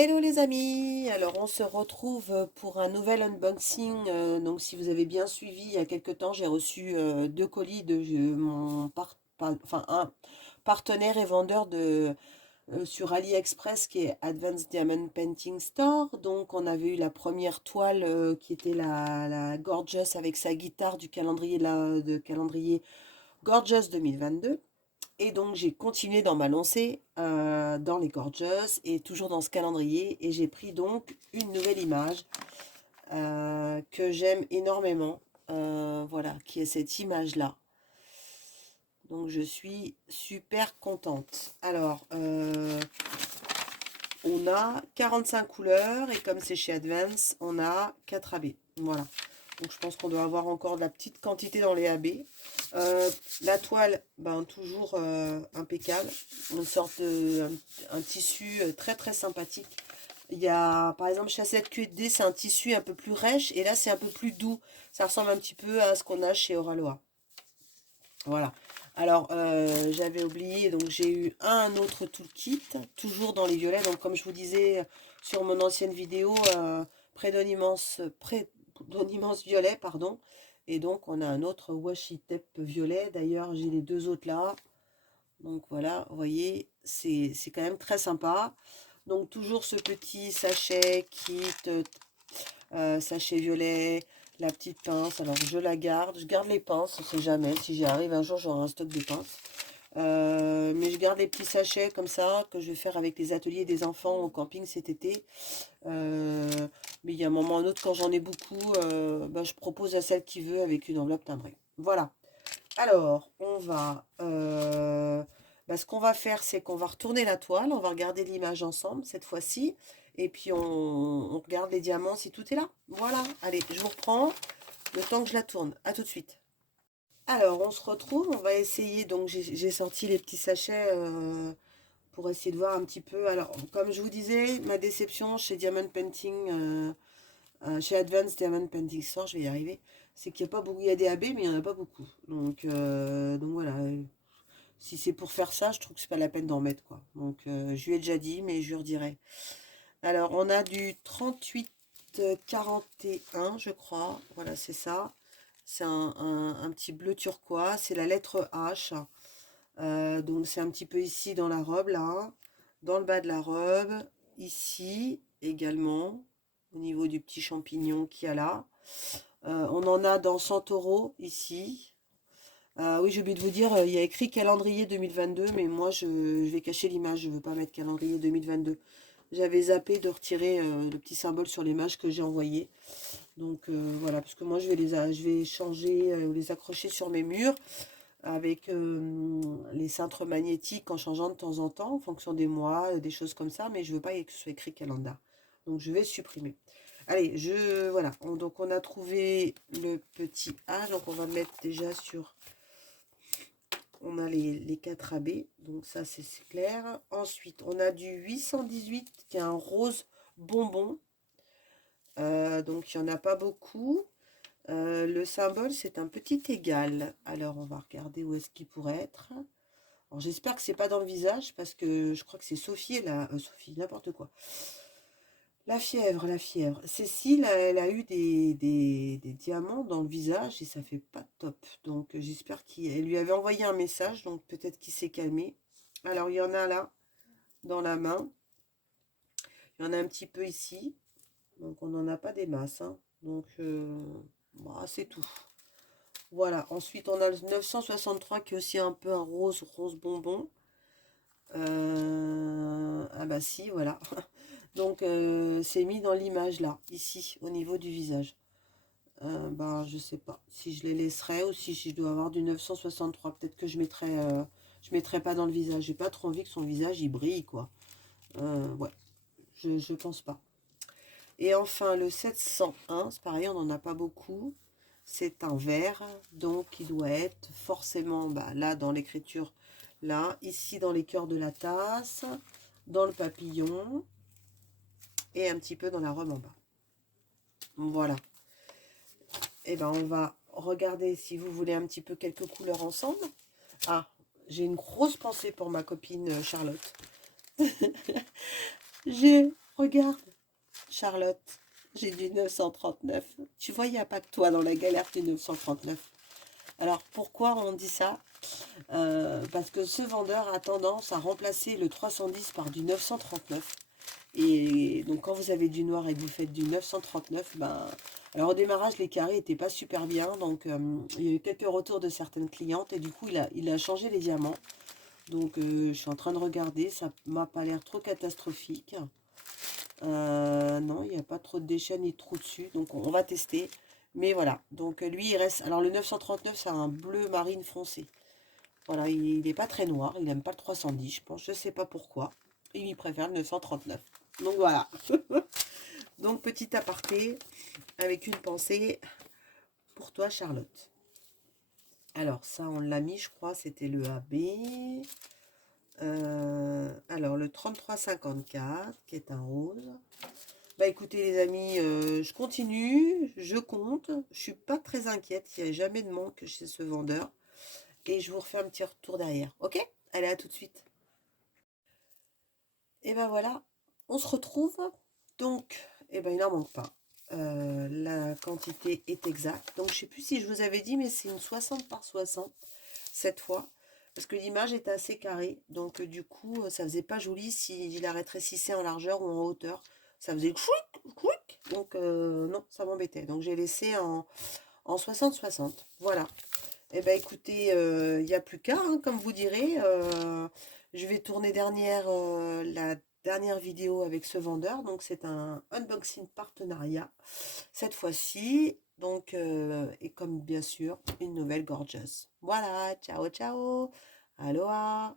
Hello les amis, alors on se retrouve pour un nouvel unboxing. Donc si vous avez bien suivi, il y a quelque temps j'ai reçu deux colis de mon enfin, un partenaire et vendeur sur AliExpress qui est Advanced Diamond Painting Store. Donc on avait eu la première toile qui était la Gorgeous avec sa guitare du calendrier, de calendrier Gorgeous 2022. Et donc j'ai continué dans ma lancée dans les Gorgeous et toujours dans ce calendrier. Et j'ai pris donc une nouvelle image que j'aime énormément. Voilà, qui est cette image-là. Donc je suis super contente. Alors, on a 45 couleurs et comme c'est chez Advance, on a 4 AB. Voilà. Donc je pense qu'on doit avoir encore de la petite quantité dans les AB. La toile, ben, toujours impeccable. Une sorte de un tissu très très sympathique. Il y a par exemple Chasset QD, c'est un tissu un peu plus rêche et là c'est un peu plus doux. Ça ressemble un petit peu à ce qu'on a chez Oraloa. Voilà. Alors j'avais oublié, donc j'ai eu un autre toolkit, toujours dans les violets. Donc comme je vous disais sur mon ancienne vidéo, prédominance violet, pardon. Et donc on a un autre washi tape violet. D'ailleurs j'ai les deux autres là. Donc voilà, vous voyez, c'est quand même très sympa. Donc toujours ce petit sachet kit, sachet violet, la petite pince. Alors je la garde, je garde les pinces, on sait jamais. Si j'y arrive un jour, j'aurai un stock de pinces. Mais je garde les petits sachets comme ça que je vais faire avec les ateliers des enfants au camping cet été. Mais il y a un moment ou un autre, quand j'en ai beaucoup, bah, je propose à celle qui veut avec une enveloppe timbrée. Voilà. Alors, bah, ce qu'on va faire, c'est qu'on va retourner la toile, on va regarder l'image ensemble cette fois-ci, et puis on regarde les diamants si tout est là. Voilà, allez, je vous reprends le temps que je la tourne. À tout de suite. Alors, on se retrouve, on va essayer, donc j'ai sorti les petits sachets pour essayer de voir un petit peu. Alors, comme je vous disais, ma déception chez Diamond Painting, chez Advanced Diamond Painting Store, je vais y arriver, c'est qu'il n'y a pas beaucoup, il y a des AB, mais il n'y en a pas beaucoup. Donc voilà, si c'est pour faire ça, je trouve que c'est pas la peine d'en mettre, quoi. Donc je lui ai déjà dit, mais je lui redirai. Alors, on a du 3841, je crois. Voilà, c'est ça. C'est un petit bleu turquoise. C'est la lettre H. Donc, c'est un petit peu ici dans la robe, là. Dans le bas de la robe. Ici, également. Au niveau du petit champignon qu'il y a là. On en a dans Centauro, ici. Oui, j'ai oublié de vous dire, il y a écrit calendrier 2022, mais moi, je vais cacher l'image. Je ne veux pas mettre calendrier 2022. J'avais zappé de retirer le petit symbole sur l'image que j'ai envoyé. Donc voilà, parce que moi je vais changer ou les accrocher sur mes murs avec les cintres magnétiques en changeant de temps en temps en fonction des mois, des choses comme ça, mais je veux pas que ce soit écrit calendar. Donc je vais supprimer. Allez, voilà. Donc on a trouvé le petit A, donc on va le mettre déjà sur. On a les 4 AB, donc ça c'est clair. Ensuite, on a du 818 qui est un rose bonbon. Donc il n'y en a pas beaucoup. Le symbole, c'est un petit égal. Alors on va regarder où est-ce qu'il pourrait être. Alors j'espère que c'est pas dans le visage parce que je crois que c'est Sophie, Sophie, n'importe quoi. La fièvre, la fièvre. Cécile, elle a eu des diamants dans le visage et ça fait pas top. Donc j'espère qu'elle lui avait envoyé un message, donc peut-être qu'il s'est calmé. Alors il y en a là, dans la main. Il y en a un petit peu ici. Donc on n'en a pas des masses, hein. Donc bah, c'est tout. Voilà. Ensuite on a le 963 qui est aussi un peu un rose, rose bonbon. Ah bah si, voilà. Donc c'est mis dans l'image là, ici, au niveau du visage. Ben je sais pas si je les laisserai ou si je dois avoir du 963. Peut-être que je mettrai pas dans le visage. J'ai pas trop envie que son visage il brille, quoi. Ouais, je pense pas. Et enfin, le 701, c'est pareil, on n'en a pas beaucoup. C'est un vert, donc il doit être forcément bah, là dans l'écriture, là, ici dans les cœurs de la tasse, dans le papillon et un petit peu dans la robe en bas. Voilà. Et ben on va regarder si vous voulez un petit peu quelques couleurs ensemble. Ah, j'ai une grosse pensée pour ma copine Charlotte. J'ai Regarde, Charlotte, j'ai du 939. Tu vois, il n'y a pas que toi dans la galère du 939. Alors, pourquoi on dit ça? Parce que ce vendeur a tendance à remplacer le 310 par du 939. Et donc, quand vous avez du noir et que vous faites du 939, ben... Alors, au démarrage, les carrés n'étaient pas super bien. Donc, il y a eu quelques retours de certaines clientes. Et du coup, il a changé les diamants. Donc, je suis en train de regarder. Ça m'a pas l'air trop catastrophique. Non, il n'y a pas trop de déchets ni de trous dessus. Donc, on va tester. Mais voilà. Donc, lui, il reste... Alors, le 939, c'est un bleu marine foncé. Voilà, il n'est pas très noir. Il n'aime pas le 310, je pense. Je ne sais pas pourquoi. Il préfère le 939. Donc, voilà. Donc, petit aparté avec une pensée pour toi, Charlotte. Alors, ça, on l'a mis, je crois, c'était le AB. Alors, le 3354, qui est un rose. Bah, écoutez, les amis, je continue, je compte. Je suis pas très inquiète, il n'y a jamais de manque chez ce vendeur. Et je vous refais un petit retour derrière, ok? Allez, à tout de suite. Et ben voilà, on se retrouve. Donc, eh ben, il n'en manque pas. La quantité est exacte. Donc, je sais plus si je vous avais dit, mais c'est une 60 par 60 cette fois. Parce que l'image est assez carrée. Donc, du coup, ça faisait pas joli si je la rétrécissais en largeur ou en hauteur. Ça faisait chouic, chouic. Donc, non, ça m'embêtait. Donc, j'ai laissé en 60-60. Voilà. Eh ben écoutez, il n'y a plus qu'à, hein, comme vous direz. Je vais tourner la dernière vidéo avec ce vendeur. Donc c'est un unboxing partenariat cette fois-ci. Donc, et comme bien sûr, une nouvelle gorgeous. Voilà, ciao, ciao. Aloha.